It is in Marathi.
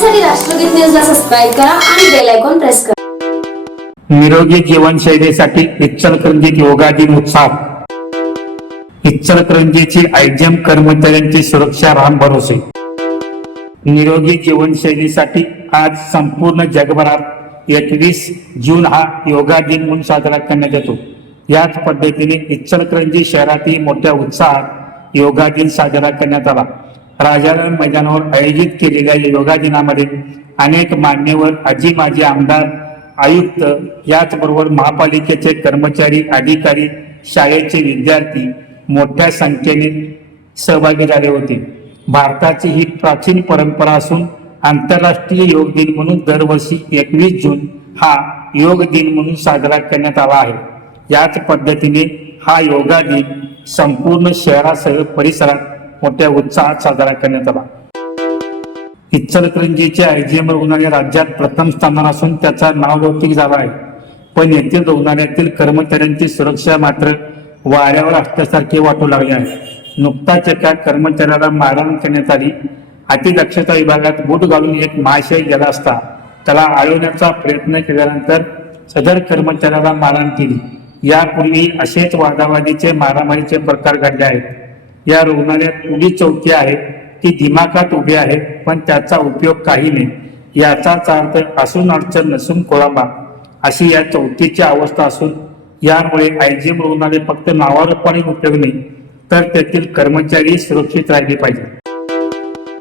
पाहण्यासाठी राष्ट्रगीत न्यूजला सबस्क्राईब करा आणि बेल आयकॉन प्रेस करा. निरोगी जीवनशैलीसाठी इचलकरंजीत योगा दिन उत्साह इचलकरंजीची आयजीएम कर्मचाऱ्यांची सुरक्षा राम भरोसे. निरोगी जीवनशैलीसाठी आज संपूर्ण जगभरात एकवीस जून हा योगा दिन म्हणून साजरा करण्यात येतो. याच पद्धतीने इचलकरंजी शहरातही मोठ्या उत्साहात योगा दिन साजरा करण्यात आला. राजाराम मैदानावर आयोजित केलेल्या या योगा दिनामध्ये अनेक मान्यवर आजी माजी आमदार आयुक्त याचबरोबर महापालिकेचे कर्मचारी अधिकारी शाळेचे विद्यार्थी मोठ्या संख्येने सहभागी झाले होते. भारताची ही प्राचीन परंपरा असून आंतरराष्ट्रीय योग दिन म्हणून दरवर्षी एकवीस जून हा योग दिन म्हणून साजरा करण्यात आला आहे. याच पद्धतीने हा योगा दिन संपूर्ण शहरासह परिसरात मोठ्या उत्साहात साजरा करण्यात आला. इचलकरंजीचे आयजीएम रुग्णालय राज्यात प्रथम स्थानावर असून त्याचा नावलौकिक झाला आहे. पण येथील रुग्णालयातील कर्मचाऱ्यांची सुरक्षा मात्र वाऱ्यावर असल्यासारखे वाटू लागले आहे. नुकताच एका कर्मचाऱ्याला मारहाण करण्यात आली. अतिदक्षता विभागात बूट घालून एक महाशय गेला असता त्याला आळवण्याचा प्रयत्न केल्यानंतर सदर कर्मचाऱ्याला मारहाण केली. यापूर्वी असेच वादावादीचे मारामारीचे प्रकार घडले आहेत. या रुग्णालयात उभी चौकी आहे. ती दिमाखात उभी आहे पण त्याचा उपयोग काही नाही. याचाच अर्थ असून अडचण नसून कोळंबा अशी या चौथीची अवस्था असून यामुळे आयजीएम रुग्णालय फक्त नावारूपाने उपयोग नाही तर तेथील कर्मचारी सुरक्षित राहिले पाहिजे